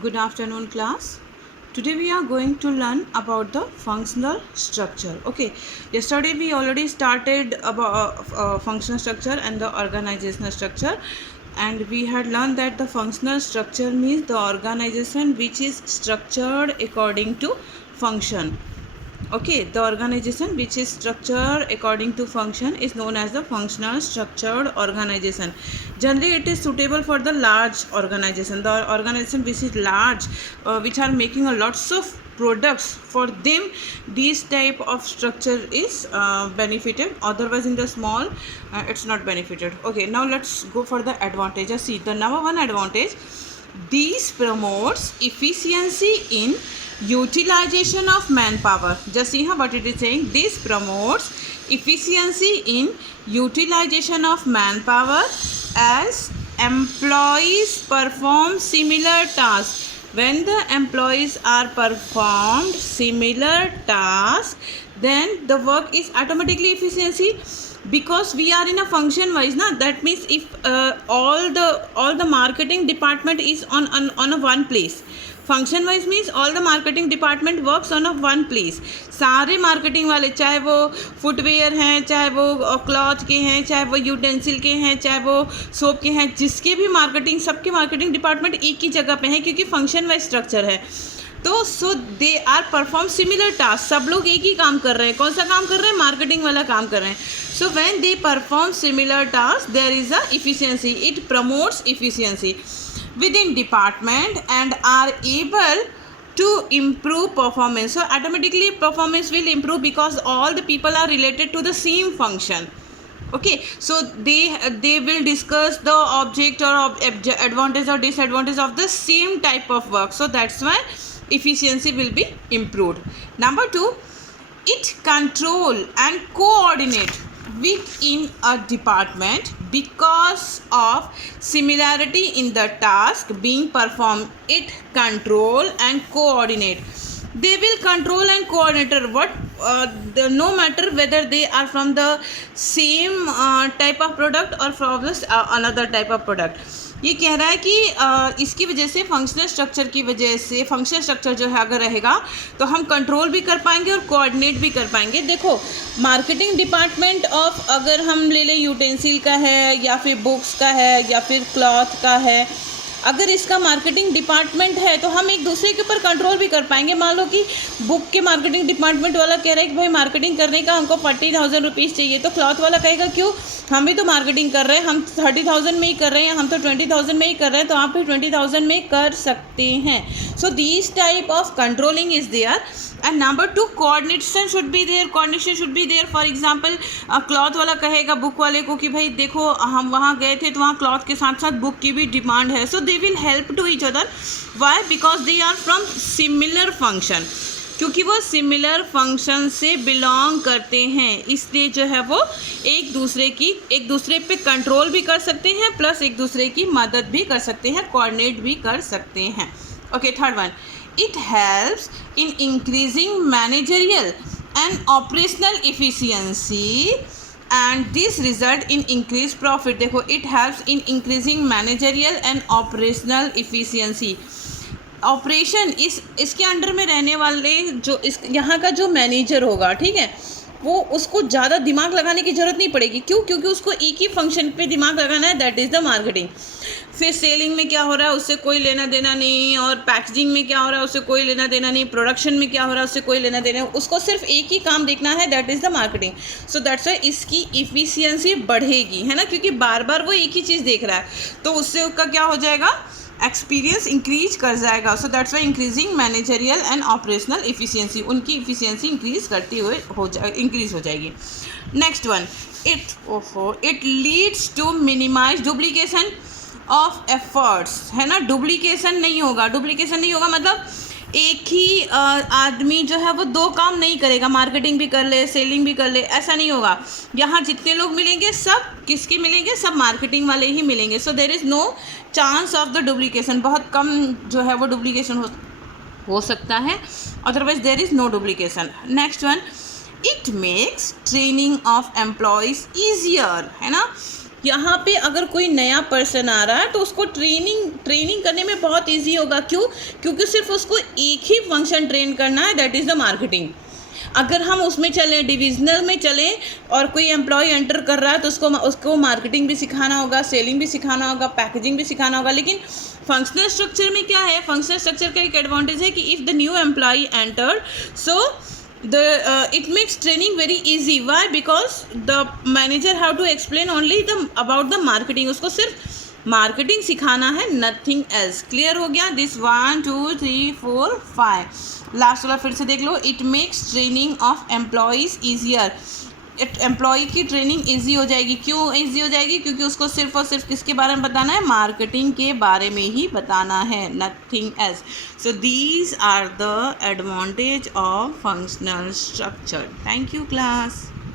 Good afternoon, class. Today we are going to learn about the functional structure. Okay, yesterday we already started about functional structure and the organizational structure, and we had learned that the functional structure means the organization which is structured according to function. Okay, the organization which is structured according to function is known as the functional structured organization. Generally it is suitable for the large organization, the organization which is large, which are making a lots of products. For them this type of structure is benefited, otherwise in the small it's not benefited. Okay, now let's go for the advantages. See, the number one advantage, this promotes efficiency in utilization of manpower. Just see here what it is saying. This promotes efficiency in utilization of manpower as employees perform similar tasks. When the employees are performed similar tasks, then the work is automatically efficiency, because we are in a function wise na. That means if all the marketing department is on a one place, function wise means all the marketing department works on a one place. सारे marketing वाले, चाहे वो footwear हैं, चाहे वो cloth के हैं, चाहे वो यूटेंसिल के हैं, चाहे वो सोप के हैं, जिसके भी मार्केटिंग, सबके मार्केटिंग डिपार्टमेंट एक ही जगह पे हैं, क्योंकि फंक्शन वाइज स्ट्रक्चर है. तो so they are perform similar task. सब लोग एक ही काम कर रहे हैं. कौन सा काम कर रहे हैं? मार्केटिंग वाला काम कर रहे हैं. So when they perform similar task there is a efficiency. It promotes efficiency within department and are able to improve performance. So automatically performance will improve because all the people are related to the same function. Okay, so they will discuss the object or advantage or disadvantage of the same type of work. So that's why efficiency will be improved. Number 2, it control and coordinate within a department because of similarity in the task being performed. It control and coordinate. They will control and coordinate no matter whether they are from the same type of product or from another type of product. ये कह रहा है कि इसकी वजह से functional structure की वजह से, फंक्शनल स्ट्रक्चर जो है अगर रहेगा तो हम कंट्रोल भी कर पाएंगे और कोऑर्डिनेट भी कर पाएंगे. देखो, मार्केटिंग डिपार्टमेंट ऑफ अगर हम ले लें यूटेंसिल का है, या फिर बुक्स का है, या फिर क्लॉथ का है, अगर इसका मार्केटिंग डिपार्टमेंट है तो हम एक दूसरे के ऊपर कंट्रोल भी कर पाएंगे. मान लो कि बुक के मार्केटिंग डिपार्टमेंट वाला कह रहा है कि भाई मार्केटिंग करने का हमको 40,000 रुपीज़ चाहिए, तो क्लॉथ वाला कहेगा क्यों, हम भी तो मार्केटिंग कर रहे हैं, हम 30,000 में ही कर रहे हैं, हम तो 20,000 में ही कर रहे हैं, तो आप भी 20,000 में कर सकते हैं. So this type of controlling is there. And number 2, coordination should be there. Coordination should be there. For example, cloth वाला कहेगा बुक वाले को कि भाई देखो हम वहाँ गए थे तो वहाँ क्लॉथ के साथ साथ बुक की भी डिमांड है. So they will help to each other. Why? Because they are from similar function. क्योंकि वो सिमिलर फंक्शन से बिलोंग करते हैं, इसलिए जो है वो एक दूसरे पे कंट्रोल भी कर सकते हैं, प्लस एक दूसरे की मदद भी कर सकते हैं, कोऑर्डिनेट भी कर सकते हैं. Okay, third one, it helps in increasing managerial and operational efficiency and this result in increased profit. देखो, it helps in increasing managerial and operational efficiency. Operation इसके अंडर में रहने वाले जो यहाँ का जो मैनेजर होगा, ठीक है, वो उसको ज़्यादा दिमाग लगाने की ज़रूरत नहीं पड़ेगी. क्यों? क्योंकि उसको एक ही फंक्शन पे दिमाग लगाना है, दैट इज़ द मार्केटिंग. फिर सेलिंग में क्या हो रहा है उससे कोई लेना देना नहीं, और पैकेजिंग में क्या हो रहा है उससे कोई लेना देना नहीं, प्रोडक्शन में क्या हो रहा है उससे कोई लेना देना नहीं, उसको सिर्फ एक ही काम देखना है, that is the marketing. So that's Y इसकी इफ़िशियंसी बढ़ेगी, है ना, क्योंकि बार बार वो एक ही चीज़ देख रहा है, तो उससे उसका क्या हो जाएगा, एक्सपीरियंस इंक्रीज कर जाएगा. So that's why increasing managerial and operational efficiency, उनकी इफिशियंसी इंक्रीज करती हुए इंक्रीज हो जाएगी. Next one, it leads to minimize duplication of efforts, है ना. डुप्लीकेशन नहीं होगा मतलब एक ही आदमी जो है वो दो काम नहीं करेगा, मार्केटिंग भी कर ले, सेलिंग भी कर ले, ऐसा नहीं होगा. यहाँ जितने लोग मिलेंगे सब किसके मिलेंगे, सब मार्केटिंग वाले ही मिलेंगे. So there is no chance of the duplication. बहुत कम जो है वो डुप्लीकेशन हो सकता है, otherwise there is no duplication. Next one, it makes training of employees easier, है ना. यहाँ पे अगर कोई नया पर्सन आ रहा है तो उसको ट्रेनिंग करने में बहुत इजी होगा। क्यों? क्योंकि सिर्फ उसको एक ही फंक्शन ट्रेन करना है, दैट इज़ द मार्केटिंग। अगर हम उसमें चलें, डिविजनल में चलें और कोई एम्प्लॉय एंटर कर रहा है तो उसको मार्केटिंग भी सिखाना होगा, सेलिंग भी सिखाना होगा, पैकेजिंग भी सिखाना होगा। लेकिन फंक्शनल स्ट्रक्चर में क्या है? फंक्शनल स्ट्रक्चर का एक एडवांटेज है कि if the new employ entered, so it makes training very easy. Why? Because the manager have to explain only about the marketing. उसको सिर्फ मार्केटिंग सिखाना है, नथिंग एल्स। क्लियर हो गया? दिस 1 2 3 4 5 लास्ट वाला फिर से देख लो। It makes training of employees easier. Employee की ट्रेनिंग ईजी हो जाएगी। क्यों ईजी हो जाएगी? क्योंकि उसको सिर्फ और सिर्फ किसके बारे में बताना है? मार्केटिंग के बारे में ही बताना है, nothing else. So these are the advantage of functional structure. Thank you class.